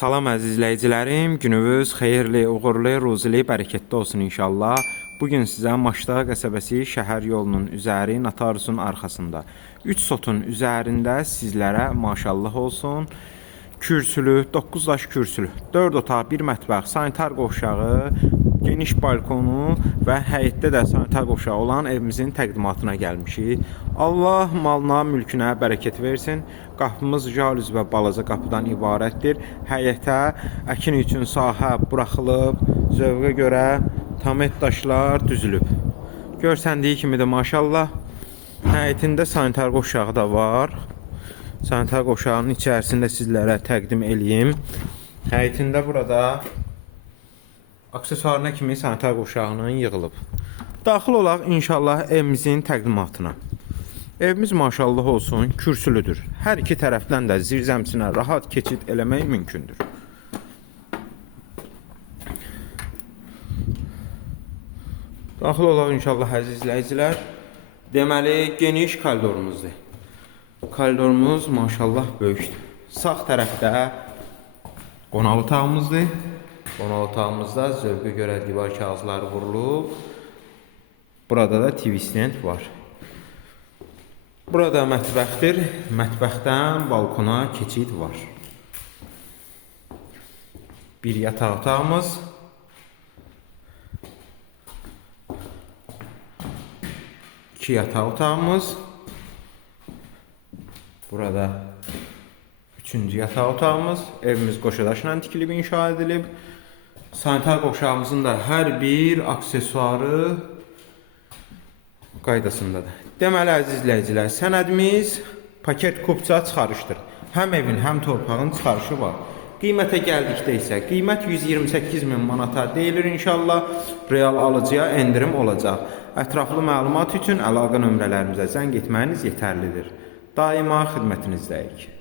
Salam əziz izləyicilərim, gününüz xeyirli, uğurlu, ruzili, bərəkətli olsun inşallah. Bugün sizə Maşda qəsəbəsi şəhər yolunun üzəri Natarusun arxasında 3 sotun üzərində sizlərə maşallah olsun. Kürsülü, 9 daş kürsülü, 4 otaq, 1 mətbəx, sanitar qovşağı, geniş balkonu və həyətdə də sanitar qovşağı olan evimizin təqdimatına gəlmişik. Allah malına, mülkünə bərəkət versin. Qapımız jalüz və balaca qapıdan ibarətdir. Həyətə əkin üçün sahə buraxılıb, zövqə görə tamet daşlar düzülüb. Görsəndiyi kimi də maşallah həyətində sanitar qovşağı da var. Sanitar qovşağının içərisində sizlərə təqdim eləyim. Həyətində burada aksesuarına kimi sanitar qovşağının yığılıb. Daxil olaq inşallah evimizin təqdimatına. Evimiz maşallah olsun kürsülüdür. Hər iki tərəfdən də zirzəmsinə rahat keçid eləmək mümkündür. Daxil olaq inşallah əziz izləyicilər. Deməli geniş koridorumuzdur. Koridorumuz maşallah böyükdür. Sağ tərəfdə qonaq otağımızdır. Qonaq otağımızda zövqə görə divar kağızları vurulub. Burada da TV stand var. Burada mətbəxdir. Mətbəxdən balkona keçid var. Bir yataq otağımız. İki yataq otağımız. Burada üçüncü yataq otağımız. Evimiz qoşadaşla tikilib, inşa edilib. Sanitar qovşağımızın da hər bir aksesuarı qaydasındadır. Deməli əziz izləyicilər, sənədimiz paket kupça çıxarışdır. Həm evin, həm torpağın çıxarışı var. Qiymətə gəldikdə isə qiymət 128.000 manata deyilir inşallah. Real alıcıya endirim olacaq. Ətraflı məlumat üçün əlaqə nömrələrimizə zəng etməyiniz yetərlidir. Daima xidmətinizdəyik.